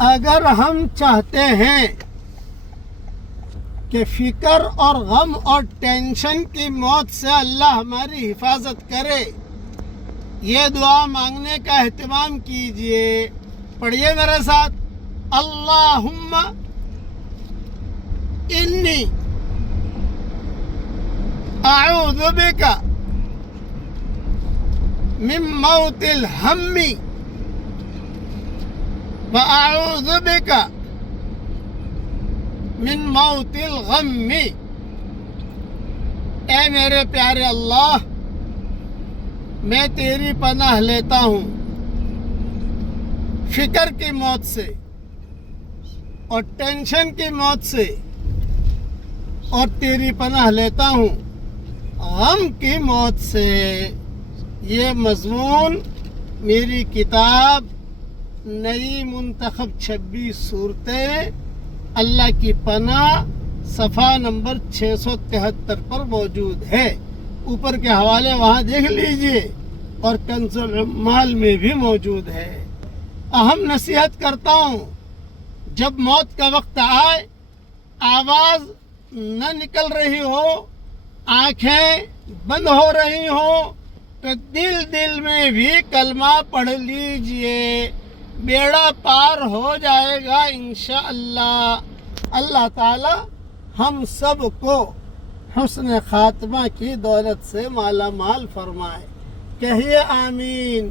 اگر ہم چاہتے ہیں کہ فکر اور غم اور ٹینشن کی موت سے اللہ ہماری حفاظت کرے، یہ دعا مانگنے کا اہتمام کیجئے۔ پڑھیے میرے ساتھ، اللہم انی اعوذ بک من موت الہم وَأَعُوذُ بِكَ من موت الغم۔ اے میرے پیارے اللہ، میں تیری پناہ لیتا ہوں فکر کی موت سے اور ٹینشن کی موت سے، اور تیری پناہ لیتا ہوں غم کی موت سے۔ یہ مضمون میری کتاب نئی منتخب 26 صورتیں اللہ کی پناہ صفحہ نمبر 673 پر موجود ہے۔ اوپر کے حوالے وہاں دیکھ لیجئے، اور کنز العمال میں بھی موجود ہے۔ اہم نصیحت کرتا ہوں، جب موت کا وقت آئے، آواز نہ نکل رہی ہو، آنکھیں بند ہو رہی ہوں، تو دل میں بھی کلمہ پڑھ لیجئے، بیڑا پار ہو جائے گا انشاءاللہ۔ اللہ تعالی ہم سب کو حسن خاتمہ کی دولت سے مالا مال فرمائے۔ کہیے آمین۔